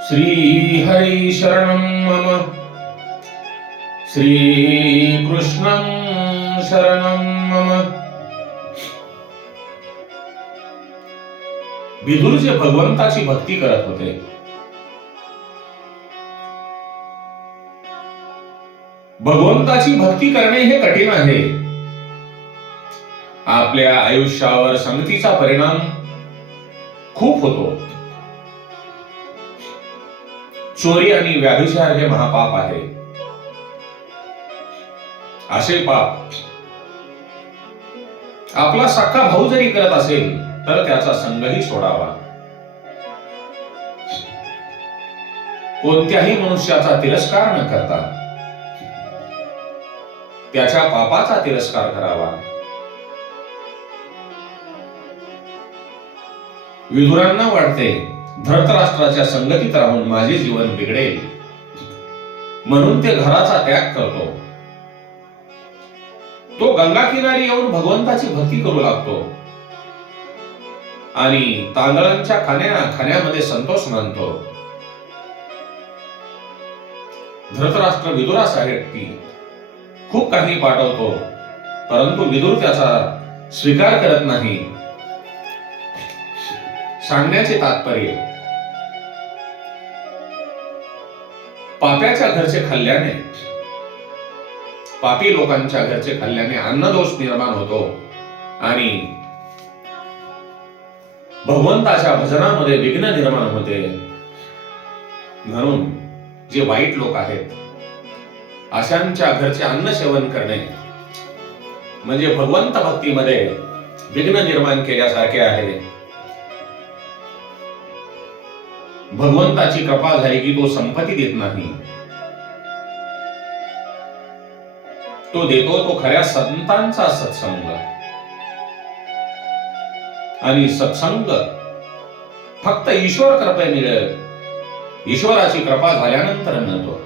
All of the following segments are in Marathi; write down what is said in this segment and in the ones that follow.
श्री हरि शरणं मम श्री कृष्णं शरणं मम। विदुर जे भगवंताची भक्ती करत होते, भगवंताची भक्ती करणे हे कठीण आहे। आपल्या आयुष्यावर संगतीचा परिणाम खूप होतो। चोरी आणि व्याभिचार हे महापाप आहे। असे पाप आपला सख्खा भाऊ जरी करत असेल तर त्याचा संगही सोडावा। कोणत्याही मनुष्याचा तिरस्कार न करता त्याच्या पापाचा तिरस्कार करावा। विदुरांना वाटते धृतराष्ट्राच्या संगतीत राहून माझे जीवन बिघडेल, म्हणून ते घराचा त्याग करतो। तो गंगा किनारी येऊन भगवंताची भक्ती करू लागतो आणि तांदळांच्या खाण्यामध्ये संतोष मानतो। धृतराष्ट्र विदुरासाठी खूप काही पाठवतो, परंतु विदुर त्याचा स्वीकार करत नाही। सांगण्याचे तात्पर्य, पाप्याच्या घरचे खाल्ल्याने, पापी लोकांच्या घरचे खाल्ल्याने अन्नदोष निर्माण होतो आणि भगवंताच्या भजनामध्ये विघ्न निर्माण होते। म्हणून जे वाईट लोक आहेत अशांच्या घरचे अन्न सेवन करणे म्हणजे भगवंत भक्तीमध्ये विघ्न निर्माण केल्यासारखे आहे। भगवंताची कृपा झाली की तो संपत्ती देत नाही, तो देतो तो खऱ्या संतांचा सत्संग, आणि सत्संग फक्त ईश्वर कृपे मिळेल। ईश्वराची कृपा झाल्यानंतर मिळतो।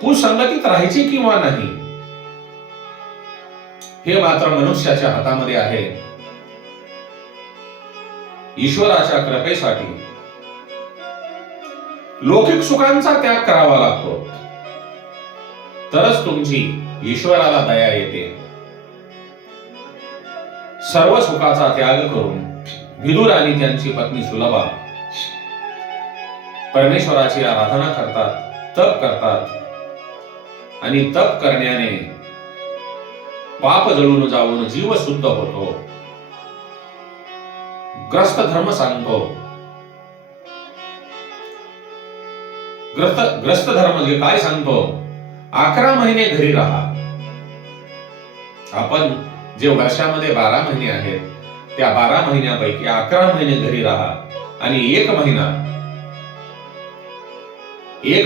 कुसंगतीत राहायची किंवा नाही हे मात्र मनुष्याच्या हातामध्ये आहे। ईश्वराच्या कृपेसाठी लौकिक सुखांचा त्याग करावा लागतो, तरच तुमची ईश्वराला दया येते। सर्व सुखाचा त्याग करून विदुर आणि त्यांची पत्नी सुलभा परमेश्वराची आराधना करतात, तप करतात आणि तप करण्याने पाप जळून जाऊन जीव शुद्ध होतो। ग्रस्त धर्म सांगतो, ग्रस्त धर्म जे काय सांगतो, 11 महिने घरी राहा। आपण जे वर्षामध्ये 12 महिने आहेत त्या 12 महिन्यापैकी 11 महिने घरी राहा आणि एक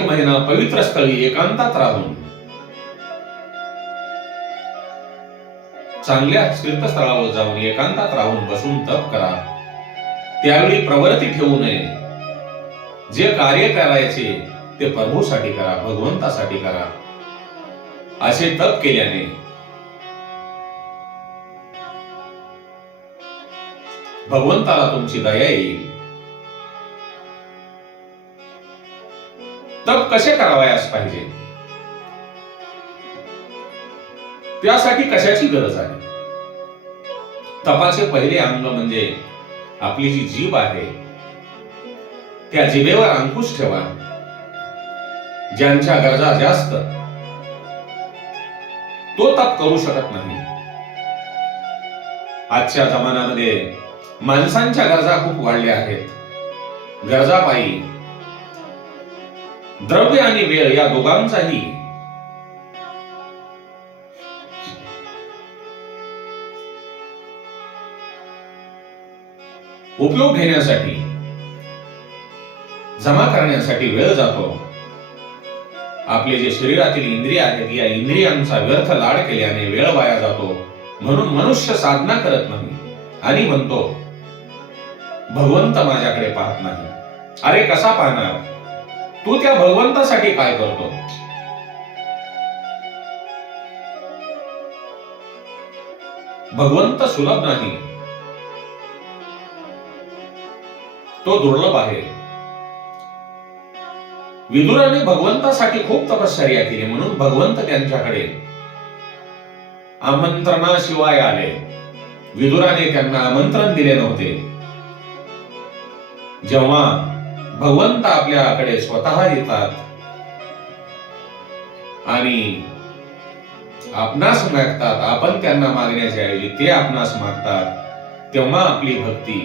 महिना पवित्र स्थळी एकांतात राहून चांगल्या तीर्थस्थळावर जाऊन एकांतात राहून बसून तप करा। त्यावेळी प्रवृत्ती ठेवू नये। जे कार्य करायचे ते प्रभूसाठी करा, भगवंतासाठी करा। असे तप केल्याने भगवंताला तुमची दया येईल। तप कसे करावयास पाहिजे, त्यासाठी कशाची गरज आहे? तपाचे पहिले अंग म्हणजे आपली जी जीभ आहे त्या जिभेवर अंकुश ठेवा। ज्यांच्या गरजा जास्त तो तप करू शकत नाही। आजच्या जमान्यामध्ये माणसांच्या गरजा खूप वाढल्या आहेत। गरजापायी द्रव्य आणि वेळ या दोघांचाही उपयोग घेण्यासाठी, जमा करण्यासाठी वेळ जातो। आपले जे शरीरातील इंद्रिय आहेत या इंद्रियांचा व्यर्थ लाड केल्याने वेळ वाया जातो। म्हणून मनुष्य साधना करत नाही आणि म्हणतो भगवंत माझ्याकडे पाहत नाही। अरे कसा पाहणार? तू त्या भगवंतासाठी काय करतो? भगवंत सुलभ नाही। तो दुर्लभ आहे. विदुराने भगवंतासाठी खूप तपश्चर्या केली, म्हणून भगवंत त्यांच्याकडे आमंत्रणाशिवाय आले. विदुराने त्यांना आमंत्रण दिले नव्हते. जेव्हा भगवंत आपल्याकडे स्वतः येतात आणि आपणास मागतात, आपण त्यांना मागण्याच्या ऐवजी ते आपणास मागतात, तेव्हा आपली भक्ती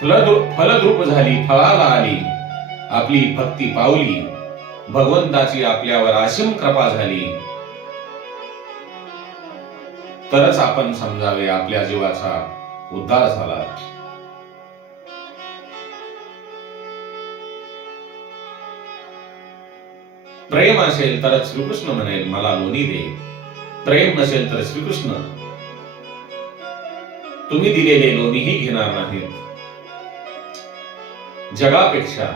फलद्रूप झाली, फळाला आली. आपली भक्ती पावली, भगवंताची आपल्यावर असीम कृपा झाली, तरच आपण समजावे आपल्या जीवाचा उद्धार झाला. प्रेम असेल तर श्रीकृष्ण म्हणेल मला लोणी दे. प्रेम नसेल तर श्रीकृष्ण तुम्ही दिलेले लोणीही घेणार नाहीत. जगापेक्षा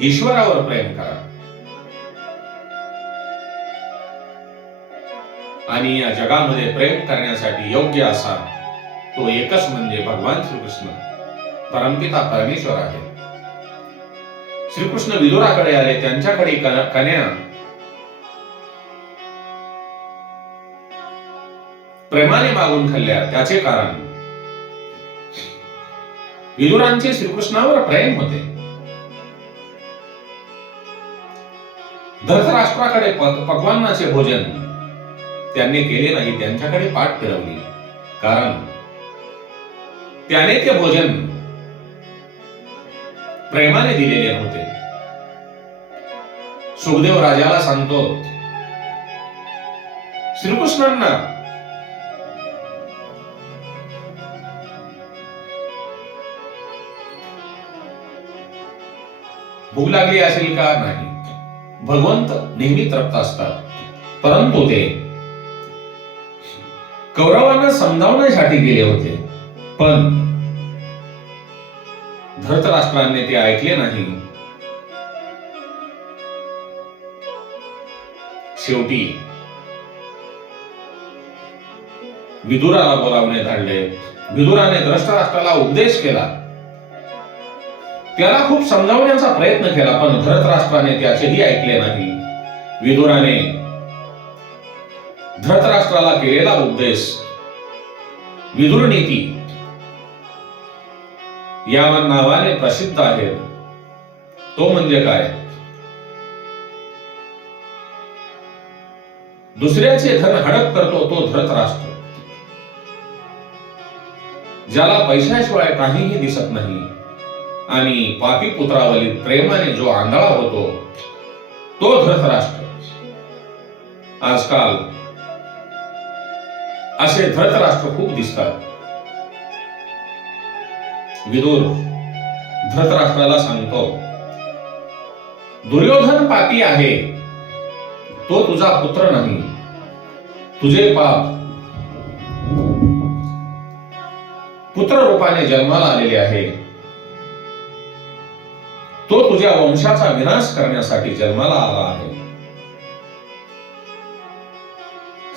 ईश्वरावर प्रेम करा. आणि या जगामध्ये प्रेम करण्यासाठी योग्य असा तो एकच म्हणजे भगवान श्रीकृष्ण, परमपिता परमेश्वर आहे. श्रीकृष्ण विदुराकडे आले. त्यांच्याकडे कन्या प्रेमाने मागून खाल्ल्या. त्याचे कारण विदुरांचे श्रीकृष्णावर प्रेम होते. धृतराष्ट्राकडे पक्वान्नाचे भोजन त्यांनी केले नाही, त्यांच्याकडे पाठ फिरवली, कारण त्याने ते भोजन प्रेमाने दिलेले नव्हते. सुखदेव राजाला सांगतो, श्रीकृष्णांना भूक लागली असेल का? नाही. भगवंत नेहमी तृप्त असतात, परंतु ते कौरवांना समजावण्यासाठी गेले होते, पण धृतराष्ट्राने ते ऐकले नाही. शेवटी विदुराला बोलावणे धाडले. विदुराने धृतराष्ट्राला उपदेश केला, त्याला खूप समजावण्याचा प्रयत्न केला, पण धृतराष्ट्राने त्याचेही ऐकले नाही. विदुराने धृतराष्ट्राला केलेला उपदेश विदुर नीती या नावाने प्रसिद्ध आहे. तो म्हणजे काय? दुसऱ्याचे धन हडप करतो तो धृतराष्ट्र, ज्याला पैशाशिवाय काहीही दिसत नाही, आणि पापी पुत्रावरील प्रेमाने जो आंधळा होतो तो धृतराष्ट्र. आजकाल असे धृतराष्ट्र खूप दिसतात. विदुर धृतराष्ट्राला सांगतो, दुर्योधन पापी आहे, तो तुझा पुत्र नाही. तुझे पाप पुत्र रूपाने जन्माला आलेले आहे. तो तुझ्या वंशाचा विनाश करण्यासाठी जन्माला आला आहे.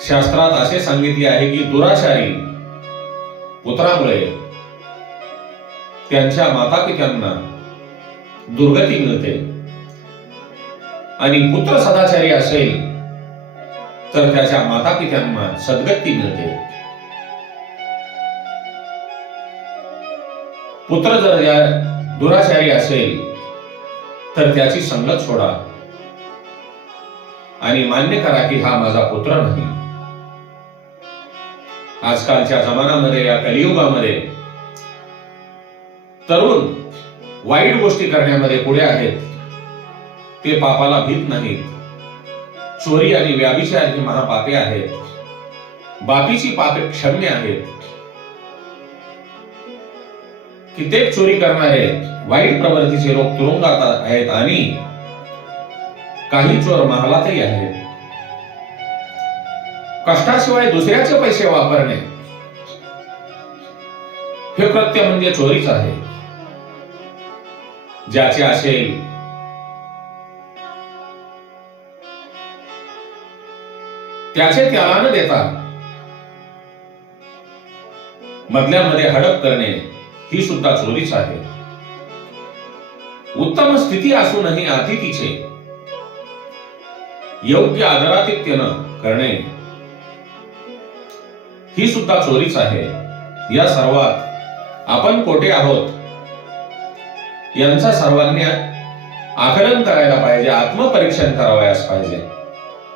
शास्त्रात असे सांगितले आहे की दुराचारी पुत्रामुळे त्यांच्या मातापित्यांना दुर्गती मिळते, आणि पुत्र सदाचारी असेल तर त्याच्या मातापित्यांना सद्गती मिळते. पुत्र जर दुराचारी असेल तर त्याची संगत सोडा आणि मान्य करा की हा माझा पुत्र नाही. आजकालच्या जमान्यामध्ये, या कलियुगामध्ये तरुण वाईट गोष्टी करण्यामध्ये पुढे आहेत. ते पापाला भीत नाहीत. चोरी आणि व्याभिचार ही महापापे आहेत. बापीची पापे क्षम्य आहेत. कित्येक चोरी करणारे वाईट प्रवृत्तीचे लोक तुरुंगात आहेत, आणि काही चोर महालातही आहेत. कष्टाशिवाय दुसऱ्याचे पैसे वापरणे हे कृत्य म्हणजे चोरीच आहे. ज्याचे असेल त्याचे त्याला न देता मधल्यामध्ये हडप करणे ही सुद्धा चोरीच आहे. उत्तम स्थिती असूनही अतिथीचे योग्य आदरातिथ्य न करणे ही सुद्धा चोरीच आहे. या सर्वात आपण कोठे आहोत यांचा सर्वांनी आकलन करायला पाहिजे, आत्मपरीक्षण करावयास पाहिजे.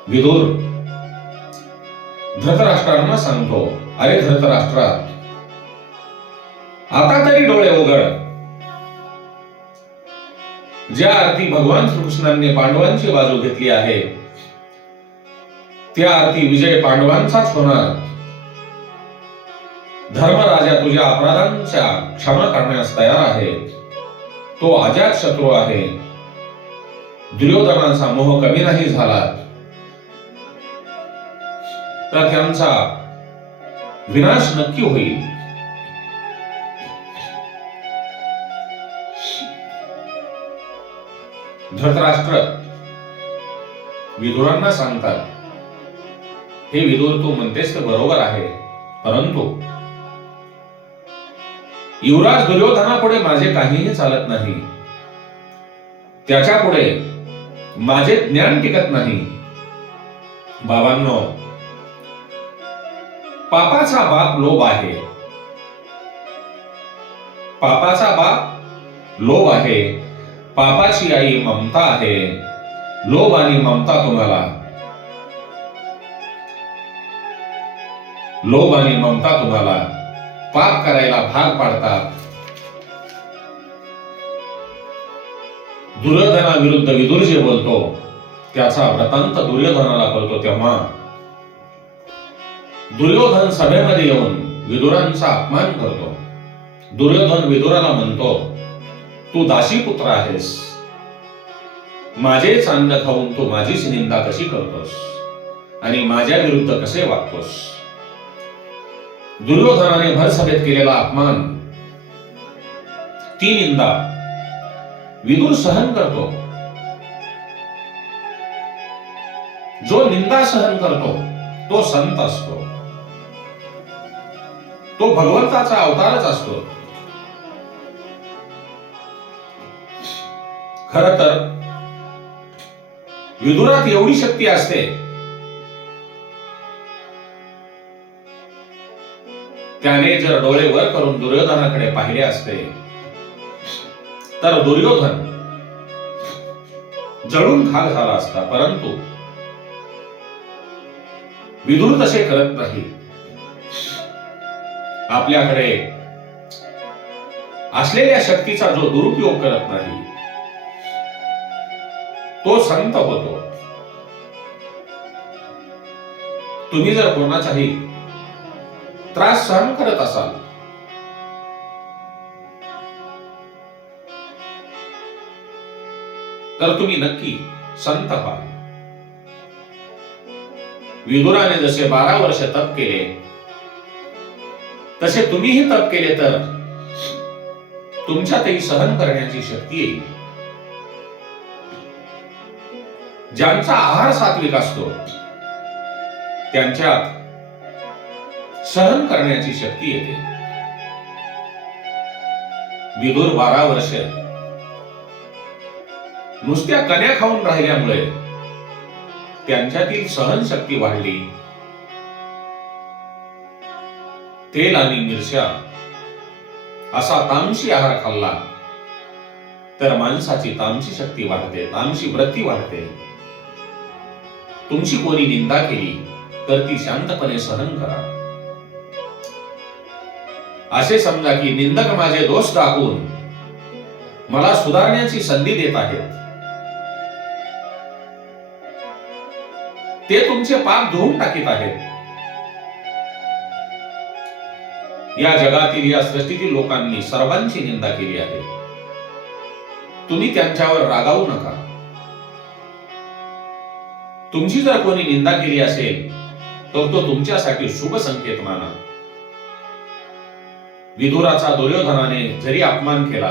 विदुर धृतराष्ट्रांना सांगतो, अरे धृतराष्ट्रा, आता तरी डोळे उघड. ज्या अर्थी भगवान श्रीकृष्णांनी पांडवांची बाजू घेतली आहे त्या अर्थी विजय पांडवांचाच होणार. धर्मराजा तुझ्या अपराधांच्या क्षमा करण्यास तयार आहे. तो अजात शत्रू आहे. दुर्योधनाचा मोह कमी नाही झाला तर त्यांचा विनाश नक्की होईल. धृतराष्ट्र विदुरांना सांगतात, हे विदुर, तू म्हणतेस ते बरोबर आहे, परंतु युवराज दुर्योधनापुढे माझे काहीही चालत नाही. त्याच्या पुढे माझे ज्ञान टिकत नाही. बाबांनो, पापाचा बाप लोभ आहे. पापाचा बाप लोभ आहे. पापाची आई ममता आहे. लोभ आणि ममता तुम्हाला पाप करायला भाग पाडतात. दुर्योधनाविरुद्ध विदुर जे बोलतो त्याचा वृत्तांत दुर्योधनाला कळतो. तेव्हा दुर्योधन सभेमध्ये येऊन विदुरांचा अपमान करतो. दुर्योधन विदुराला म्हणतो, तू दासीपुत्र आहेस. माझेच अन्न खाऊन तू माझीच निंदा कशी करतोस आणि माझ्या विरुद्ध कसे वागतोस. दुर्योधनाने भर सभेत केलेला अपमान, ती निंदा विदुर सहन करतो. जो निंदा सहन करतो तो संत असतो. तो भगवंताचा अवतारच असतो. खर तर विदुरात एवढी शक्ती असते, त्याने जर डोळे वर करून दुर्योधनाकडे पाहिले असते तर दुर्योधन जळून खाक झाला असता. परंतु विदुर तसे करत नाही. आपल्याकडे असलेल्या शक्तीचा जो दुरुपयोग करत नाही तो संत होतो. तुम्ही जर कोणाचाही त्रास सहन करत असाल तर तुम्ही नक्की संत व्हाल. विदुराने जसे 12 वर्ष तप केले तसे तुम्हीही तप केले तर तुमच्यातही सहन करण्याची शक्ती येईल. ज्यांचा आहार सात्विक असतो त्यांच्यात सहन करण्याची शक्ती येते. विदुर 12 वर्ष नुसत्या कण्या खाऊन राहिल्यामुळे त्यांच्यातील सहनशक्ती वाढली. तेल आणि मिरच्या असा तामसी आहार खाल्ला तर माणसाची तामसी शक्ती वाढते, तामसी वृत्ती वाढते. तुमची कोणी निंदा केली तर ती शांतपणे सहन करा. असे समजा की निंदक माझे दोष दाखवून मला सुधारण्याची संधी देत आहेत. ते तुमचे पाप धुवून टाकीत आहेत. या जगातील, या सृष्टीतील लोकांनी सर्वांची निंदा केली आहे. तुम्ही त्यांच्यावर रागावू नका. तुमची जर कोणी निंदा केली असेल तर तो तुमच्यासाठी शुभ संकेत माना. विदुराचा दुर्योधनाने जरी अपमान केला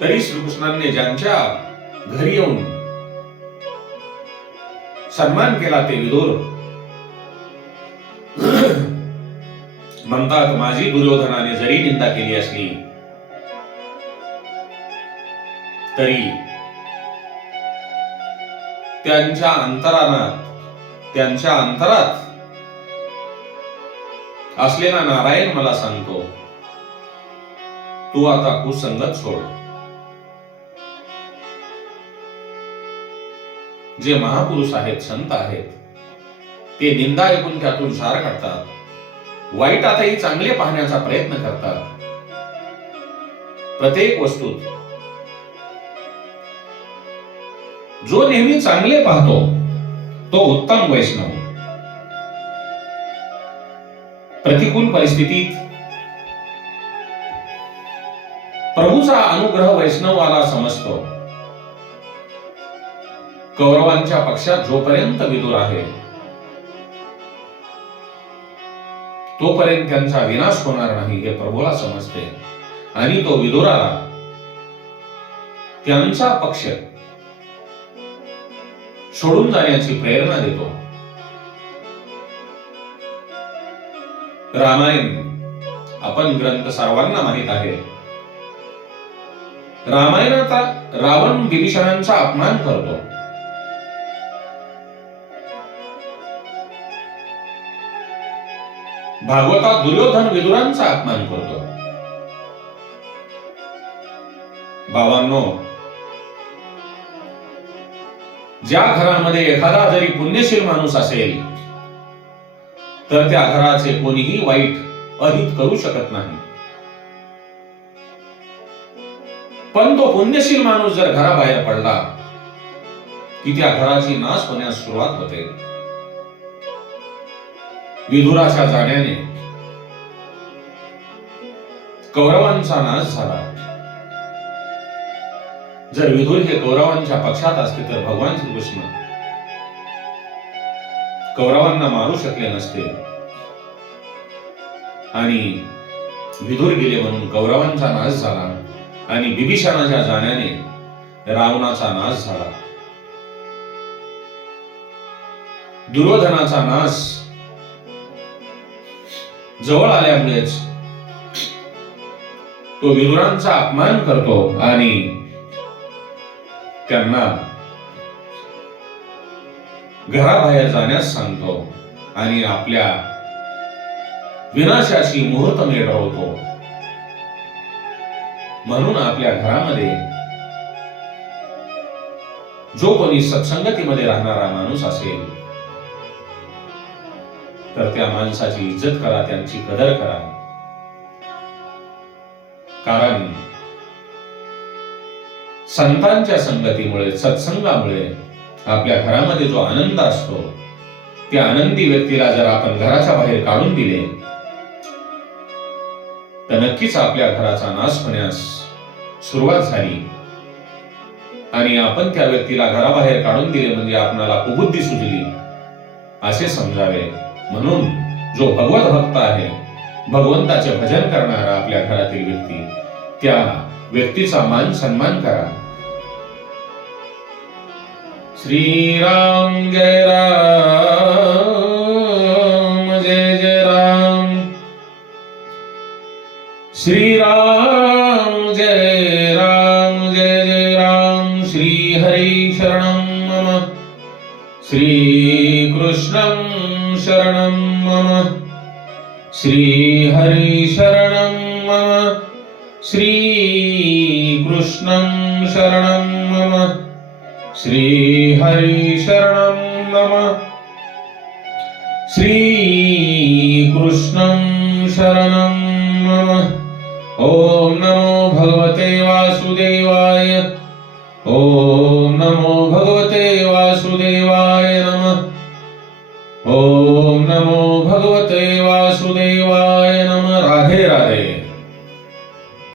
तरी श्रीकृष्णांनी ज्यांच्या घरी येऊन सन्मान केला ते विदुर म्हणतात, माझी दुर्योधनाने जरी निंदा केली असली तरी त्यांच्या अंतरात असलेला नारायण मला सांगतो, तू आता कुसंगत सोड. जे महापुरुष आहेत, संत आहेत, ते निंदा ऐकून त्यातून सार काढतात, वाईटातही चांगले पाहण्याचा प्रयत्न करतात. प्रत्येक वस्तूत जो नेहमी चांगले पाहतो तो उत्तम वैष्णव. प्रतिकूल परिस्थितीत प्रभूचा अनुग्रह वैष्णवाला समजतो. कौरवांच्या पक्षात जोपर्यंत विदुर आहे तोपर्यंत त्यांचा विनाश होणार नाही हे प्रभूला समजते, आणि तो विदुराला त्यांचा पक्ष सोडून जाण्याची प्रेरणा देतो. रामायण आपण ग्रंथ सर्वांना माहित आहे. रामायणात रावण विभीषणांचा अपमान करतो. भागवतात दुर्योधन विदुरांचा अपमान करतो. बाबांनो, ज्या घरामध्ये एखादा जरी पुण्यशील माणूस असेल तर त्या घराचे कोणीही वाईट अहित करू शकत नाही. पण तो पुण्यशील माणूस जर घराबाहेर पडला की त्या घराची नाश होण्यास सुरुवात होते. विदुराच्या जाण्याने कौरवांचा नाश झाला. जर विदुर हे कौरवांच्या पक्षात असते तर भगवान श्रीकृष्ण कौरवांना मारू शकले नसते, आणि विदुर गेले म्हणून कौरवांचा नाश झाला, आणि विभीषणाच्या जाण्याने रावणाचा नाश झाला. दुर्योधनाचा नाश जवळ आल्यामुळेच तो विदुरांचा अपमान करतो आणि त्यांना घराबाहेर जाण्यास सांगतो आणि आपल्या विनाशाची मुहूर्त मिळवतो. म्हणून आपल्या घरामध्ये जो कोणी सत्संगतीमध्ये राहणारा माणूस असेल तर त्या माणसाची इज्जत करा, त्यांची कदर करा. कारण संतांच्या संगतीमुळे, सत्संगामुळे आपल्या घरामध्ये जो आनंद असतो त्या आनंदी व्यक्तीला जर आपण घराच्या बाहेर काढून दिले तर नक्कीच आपल्या घराचा नाश होण्यास सुरुवात झाली, आणि आपण त्या व्यक्तीला घराबाहेर काढून दिले म्हणजे आपणाला कुबुद्धी सुचली असे समजावे. म्हणून जो भगवत भक्त आहे, भगवंताचे भजन करणारा आपल्या घरातील व्यक्ती, त्या व्यक्तीचा मान सन्मान करा. श्रीराम जय राम जय जय राम. श्रीराम जय राम जय जय राम. श्री हरि शरणं मम. श्री कृष्णं शरणं मम. श्री हरि शरणं मम. श्री कृष्णं शरणं मम. श्री हरि शरणं मम. श्री कृष्णं शरणं मम. ओम नमो भगवते वासुदेवाय. ओम नमो भगवते वासुदेवाय नमः. ओम नमो भगवते वासुदेवाय.